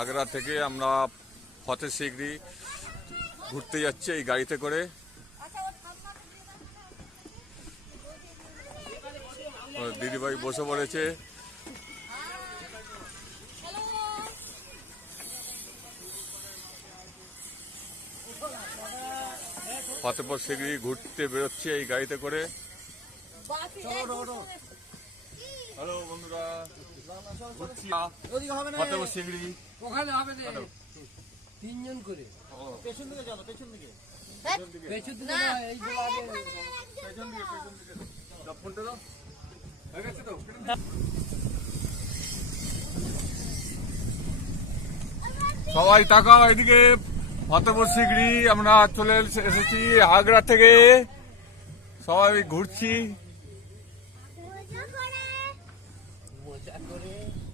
আগ্রা থেকে আমরা ফতে সিগড়ি ঘুরতে যাচ্ছি এই গাড়িতে করে। দিদিভাই বসে পড়েছে। ফতেপুর সিগড়ি ঘুরতে বেরোচ্ছে এই গাড়িতে করে। হ্যালো বন্ধুরা ঘুরছি। ওদিকে হবে না। ফতেপুর সিগড়ি ওখানে হবে না। তিনজন করে। পেছন দিকে চলো পেছন দিকে। পেছন দিকে। না এই যে আগে। পেছন দিকে পেছন দিকে। ফোনটা দাও। হয়ে গেছে তো? সবাই তাকাও এদিকে। ফতেপুর সিগড়ি আমরা চলে এসেছি হাগড়া থেকে। সবাই ঘুরছি। sa ako rin.